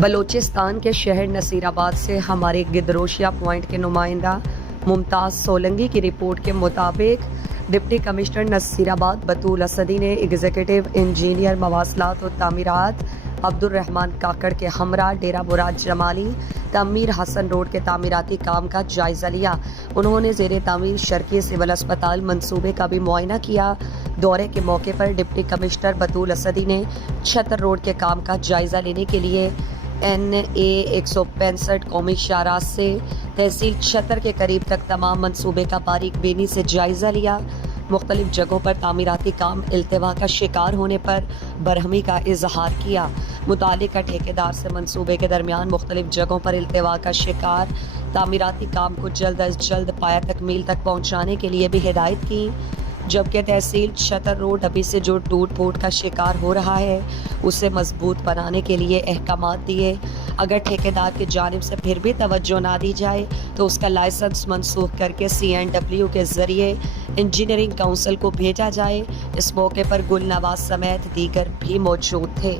بلوچستان کے شہر نصیر آباد سے ہمارے گدروشیا پوائنٹ کے نمائندہ ممتاز سولنگی کی رپورٹ کے مطابق ڈپٹی کمشنر نصیر آباد بطول اسدی نے ایگزیکٹو انجینئر مواصلات و تعمیرات عبد الرحمان کاکڑ کے ہمراہ ڈیرہ مراد جمالی تعمیر حسن روڈ کے تعمیراتی کام کا جائزہ لیا۔ انہوں نے زیر تعمیر شرقی سول اسپتال منصوبے کا بھی معائنہ کیا۔ دورے کے موقع پر ڈپٹی کمشنر بطول اسدی نے چھتر روڈ کے کام کا جائزہ لینے کے لیے NA 165 قومی شاہراہ سے تحصیل چھتر کے قریب تک تمام منصوبے کا باریک بینی سے جائزہ لیا۔ مختلف جگہوں پر تعمیراتی کام التوا کا شکار ہونے پر برہمی کا اظہار کیا۔ متعلقہ ٹھیکیدار سے منصوبے کے درمیان مختلف جگہوں پر التوا کا شکار تعمیراتی کام کو جلد از جلد پایہ تکمیل تک پہنچانے کے لیے بھی ہدایت کی، جبکہ تحصیل چھتر روڈ ابھی سے جو ٹوٹ پھوٹ کا شکار ہو رہا ہے اسے مضبوط بنانے کے لیے احکامات دیے۔ اگر ٹھیکیدار کی جانب سے پھر بھی توجہ نہ دی جائے تو اس کا لائسنس منسوخ کر کے CNW کے ذریعے انجینئرنگ کونسل کو بھیجا جائے۔ اس موقع پر گل نواز سمیت دیگر بھی موجود تھے۔